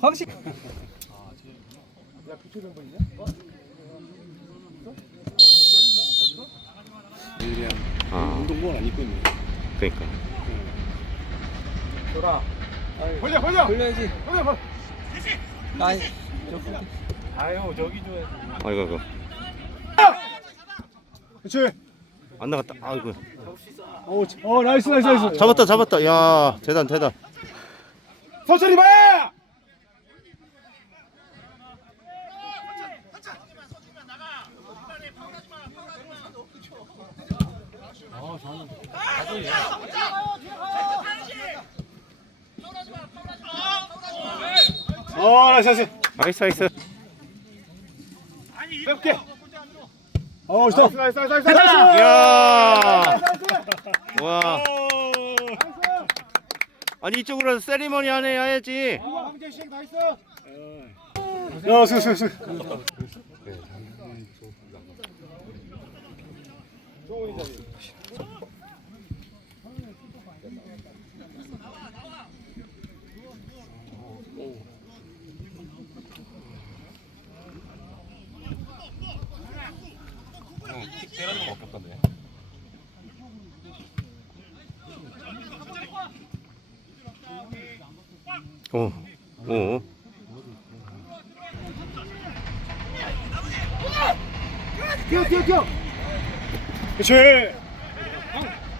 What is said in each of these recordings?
광식. 그냥 아, 운동복은 안 입고 있네. 그러니까. 돌아. 벌려 벌려. 돌려야지. 벌려 벌려. 아이. 저 후- 아유 저기 줘야. 아이고, 아이고. 그렇지. 안 나갔다. 아이고. 오, 어 나이스 나이스 나이스. 잡았다, 잡았다. 야, 대단, 대단. 서천이 봐. 어, 나이스 나이스. 나이스, 나이스. 빼볼게. 어, 좋다. 나이스 나이스 나이스. 야 나이스. 와. 아니, 이쪽으로 세리머니 하네, 해야지. 황재식 나이스. 야, 수, 수, 수. 오, 오. 뛰어, 뛰어, 뛰어. 그렇지.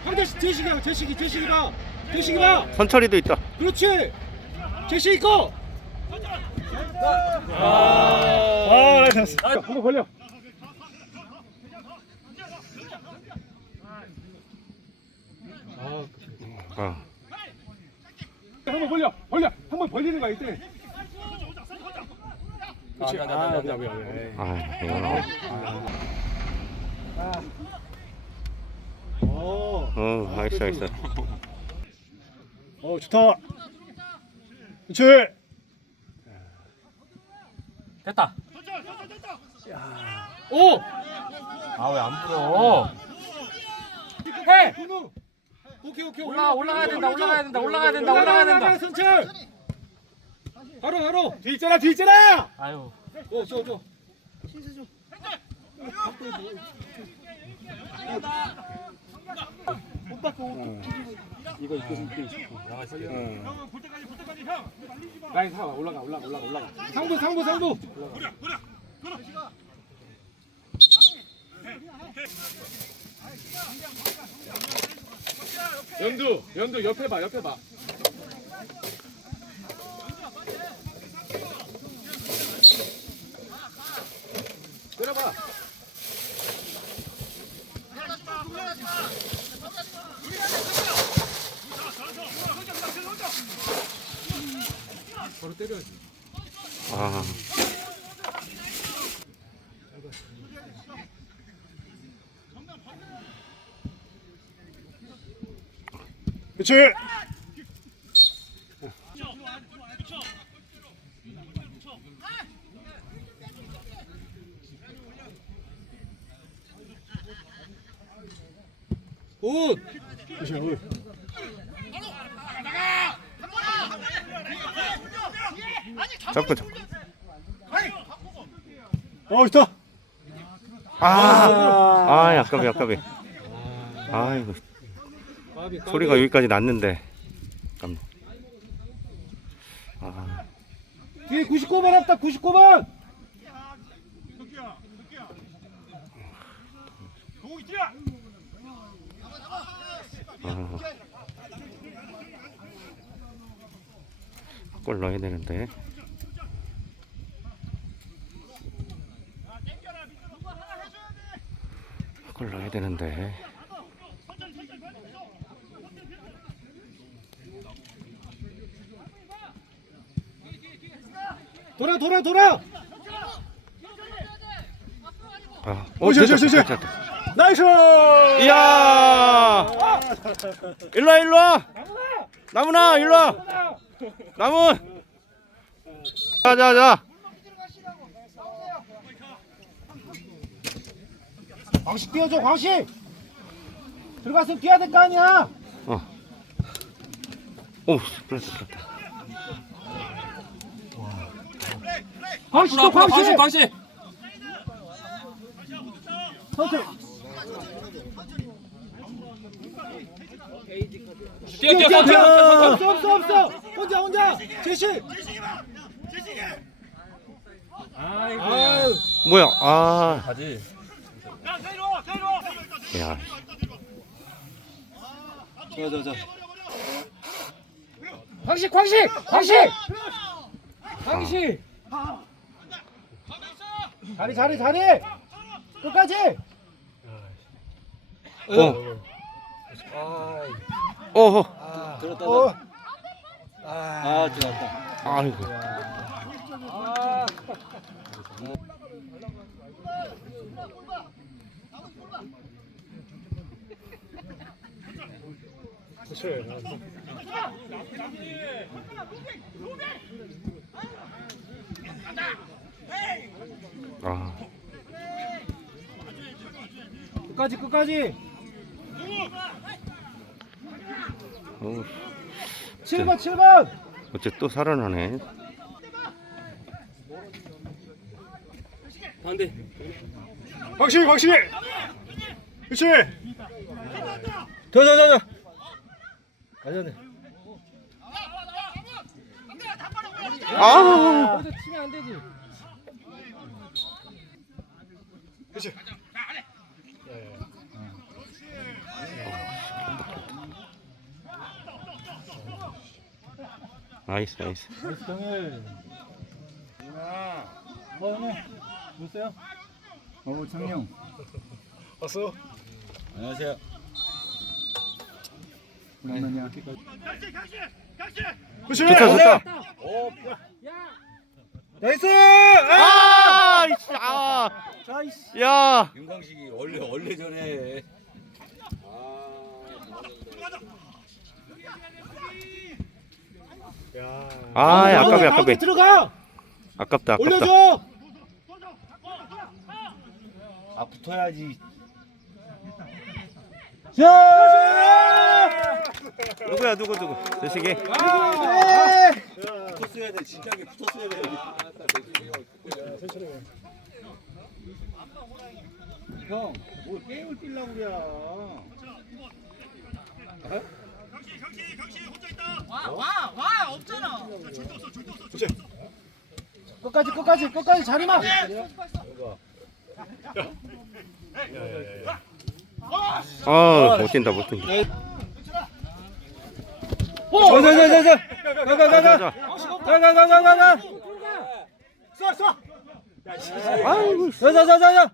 황재식, 재식이야, 재식이, 재식이가, 재식이가. 선철이도 있다. 그렇지. 제시 있고. 아, 나이스. 한번 벌려. 아, 한번 벌려. 벌려. 한번 벌리는 거야 이때. 그렇지. 아, 미안, 미안, 미안. 아, 이거. 어, 어, 나이스, 나이스. 어, 좋다. 그렇지. 됐다. 오. 아 왜안 불어? 해. 오케이, 오케이. 올라 올라가야 된다. 올라가야 된다. 올라가야 된다. 올라가야 된다. 선철. 바로, 바로. 뒤 있잖아, 뒤 있잖아. 아유. 오, 줘, 줘. 이거 입고 있으면 나가 있어. 라인 사 올라가 올라가 올라가 올라가. 상부 상부 상부. 연두 연두 옆에 봐 옆에 봐. 때려봐. 바로 때려야지. 아, 그렇지. 굿. 잡고, 잡고. 어, 좋다. 아, 아, 약간비, 약간비. 아이고, 소리가 여기까지 났는데. 아, 뒤에 99번 왔다. 99번. 아. 골 넣어야 되는데. 골 넣어야 되는데. 돌아 돌아 돌아. 아, 오, 저, 저. 됐다, 됐다. 나이스. 이야! 일로 와, 일로 와! 나무나, 일로 와! 나무! 자, 자, 자. 광식 뛰어줘 광식. 들어갔으면 뛰어야 될 거 아니야. 어. 오, 그렇다, 그렇다. 광시 또 앞으로, 광시 광시. 뛰어 뛰어 뛰어 뛰어 없어 없어. 없어 혼자 혼자. 제시. 아이고 뭐야? 아, 가지. 야, 저저저 광시 광시 광시. 광시 자리 자리 자리 끝까지 어, 어, 어. 아 들어갔다. 아이고. 아, 끝까지 끝까지. 어우, 7번 7번. 어째 또 살아나네. 반대 광시 광시 그렇지 저저저저. 가자 돼. 아, 안 되지 나이스, 나이스. 정일 뭐 형님 보세요 어 정령. 왔어 안녕하세요. 오랜만이야. 좋다, 좋다. 나이스 아, 이씨, 아, 야, 윤광식이 원래 원래 전에. 아, 아깝이, 가운데 아깝이. 들어가 아깝다, 아깝다. 올려줘 아 붙어야지. 자 누구야, 누구, 누구? 대식이. 붙었어야 돼. 진작에 붙었어야 돼. 형, 뭘 게임을 뛰려고 그래. 끝까지 끝까지 끝까지 자리만 아, 못 뛴다, 못 뛴다. 가자, 가자. 가가가가가가. 쏴 쏴. 아이고, 자자자자자.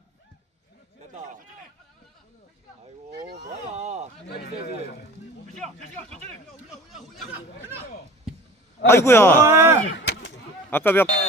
아이고야. 아깝이, 아깝.